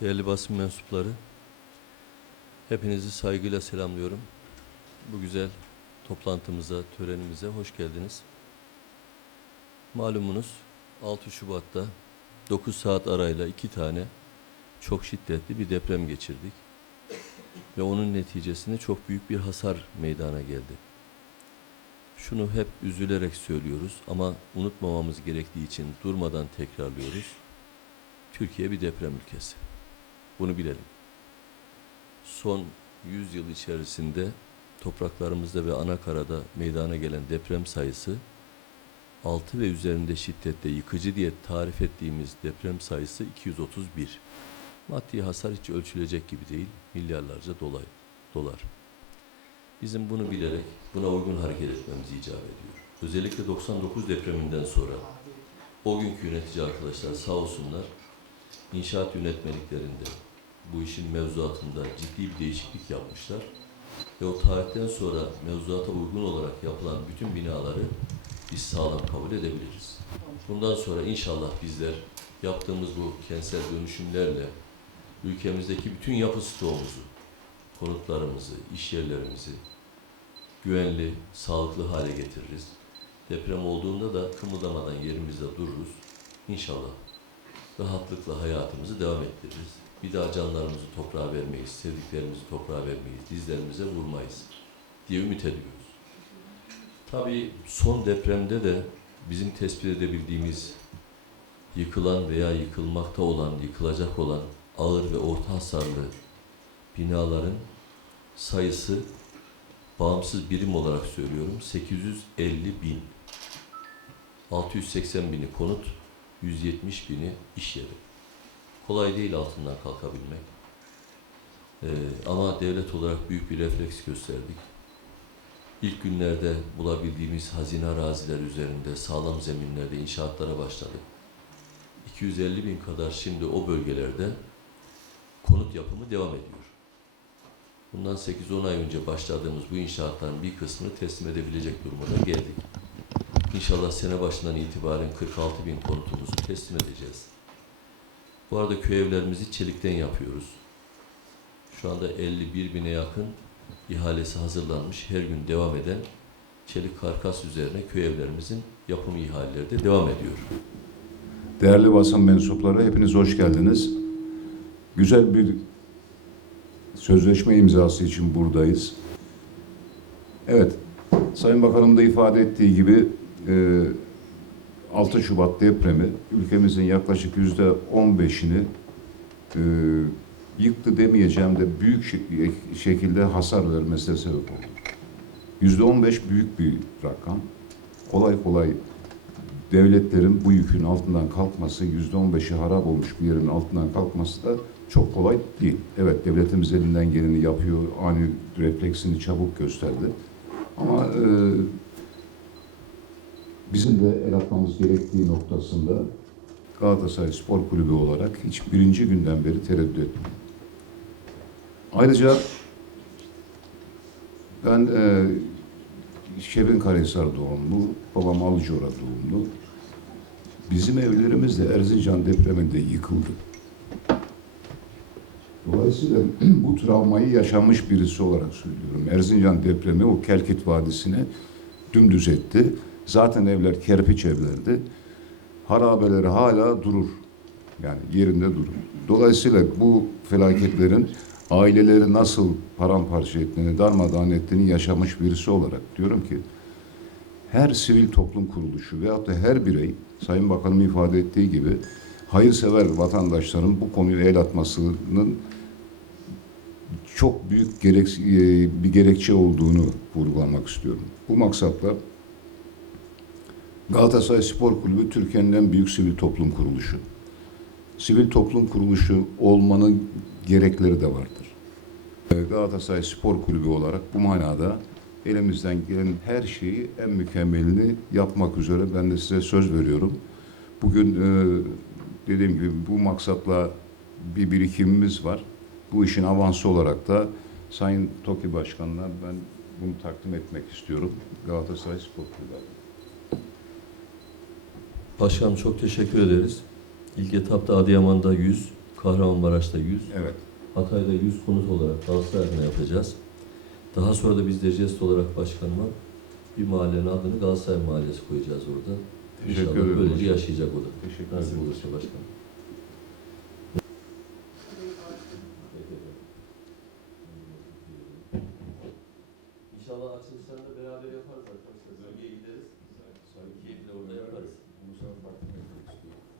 Değerli basın mensupları, hepinizi saygıyla selamlıyorum. Bu güzel toplantımıza, törenimize hoş geldiniz. Malumunuz 6 Şubat'ta 9 saat arayla iki tane çok şiddetli bir deprem geçirdik. Ve onun neticesinde çok büyük bir hasar meydana geldi. Şunu hep üzülerek söylüyoruz ama unutmamamız gerektiği için durmadan tekrarlıyoruz. Türkiye bir deprem ülkesi. Bunu bilelim. Son 100 yıl içerisinde topraklarımızda ve anakarada meydana gelen deprem sayısı 6 ve üzerinde şiddette yıkıcı diye tarif ettiğimiz deprem sayısı 231. Maddi hasar hiç ölçülecek gibi değil, milyarlarca dolar. dolar. Bizim bunu bilerek buna uygun hareket etmemiz icap ediyor. Özellikle 99 depreminden sonra o günkü yönetici arkadaşlar sağ olsunlar inşaat yönetmeliklerinde bu işin mevzuatında ciddi bir değişiklik yapmışlar. Ve o tarihten sonra mevzuata uygun olarak yapılan bütün binaları biz sağlam kabul edebiliriz. Bundan sonra inşallah bizler yaptığımız bu kentsel dönüşümlerle ülkemizdeki bütün yapı stoğumuzu, konutlarımızı, iş yerlerimizi güvenli, sağlıklı hale getiririz. Deprem olduğunda da kımıldamadan yerimizde dururuz. İnşallah rahatlıkla hayatımızı devam ettiririz. Bir daha canlarımızı toprağa vermeyiz, sevdiklerimizi toprağa vermeyiz, dizlerimize vurmayız diye ümit ediyoruz. Tabii son depremde de bizim tespit edebildiğimiz yıkılan veya yıkılmakta olan, yıkılacak olan ağır ve orta hasarlı binaların sayısı bağımsız birim olarak söylüyorum 850 bin. 680 bini konut, 170 bini iş yeri. Kolay değil altından kalkabilmek. Ee, ama devlet olarak büyük bir refleks gösterdik. İlk günlerde bulabildiğimiz hazine araziler üzerinde sağlam zeminlerde inşaatlara başladık. 250 bin kadar şimdi o bölgelerde konut yapımı devam ediyor. Bundan 8-10 ay önce başladığımız bu inşaatların bir kısmını teslim edebilecek duruma da geldik. İnşallah sene başından itibaren 46 bin konutumuzu teslim edeceğiz. Bu arada köy evlerimizi çelikten yapıyoruz. Şu anda 51 bine yakın ihalesi hazırlanmış, her gün devam eden çelik karkas üzerine köy evlerimizin yapım ihaleleri de devam ediyor. Değerli basın mensupları hepiniz hoş geldiniz. Güzel bir sözleşme imzası için buradayız. Evet, Sayın Bakanım da ifade ettiği gibi e, 6 Şubat depremi ülkemizin yaklaşık yüzde 15'ini e, yıktı demeyeceğim de büyük şek- şekilde hasar vermesine sebep oldu. Yüzde 15 büyük bir rakam. Kolay kolay devletlerin bu yükün altından kalkması, yüzde on beşi harap olmuş bir yerin altından kalkması da çok kolay değil. Evet devletimiz elinden geleni yapıyor, ani refleksini çabuk gösterdi. Ama e, bizim de el atmamız gerektiği noktasında Galatasaray Spor Kulübü olarak hiç birinci günden beri tereddüt etmiyorum. Ayrıca ben e, Şebin Karahisar doğumlu, babam Alıcıora doğumlu. Bizim evlerimiz de Erzincan depreminde yıkıldı. Dolayısıyla bu travmayı yaşamış birisi olarak söylüyorum. Erzincan depremi o Kelkit Vadisi'ne dümdüz etti. Zaten evler kerpiç evlerdi. Harabeleri hala durur. Yani yerinde durur. Dolayısıyla bu felaketlerin aileleri nasıl paramparça ettiğini, darmadağın ettiğini yaşamış birisi olarak diyorum ki her sivil toplum kuruluşu veyahut da her birey Sayın Bakanım ifade ettiği gibi hayırsever vatandaşların bu konuyu el atmasının çok büyük gerek, e, bir gerekçe olduğunu vurgulamak istiyorum. Bu maksatla Galatasaray Spor Kulübü Türkiye'nin en büyük sivil toplum kuruluşu. Sivil toplum kuruluşu olmanın gerekleri de vardır. Ee, Galatasaray Spor Kulübü olarak bu manada elimizden gelen her şeyi en mükemmelini yapmak üzere ben de size söz veriyorum. Bugün e, dediğim gibi bu maksatla bir birikimimiz var. Bu işin avansı olarak da Sayın TOKİ Başkanı'na ben bunu takdim etmek istiyorum. Galatasaray Spor Kulübü. Başkanım çok teşekkür ederiz. İlk etapta Adıyaman'da 100, Kahramanmaraş'ta 100, Evet. Hatay'da 100 konut olarak Galatasaray yapacağız. Daha sonra da biz de jest olarak başkanıma bir mahallenin adını Galatasaray Mahallesi koyacağız orada. Teşekkür İnşallah ederim böylece yaşayacak o da. Teşekkür Nasip ederim. olursa başkanım. İnşallah açılışlarını beraber yaparız arkadaşlar. Bölgeye gideriz. Sonra keyifle orada yaparız. Musa Barthelme's speech.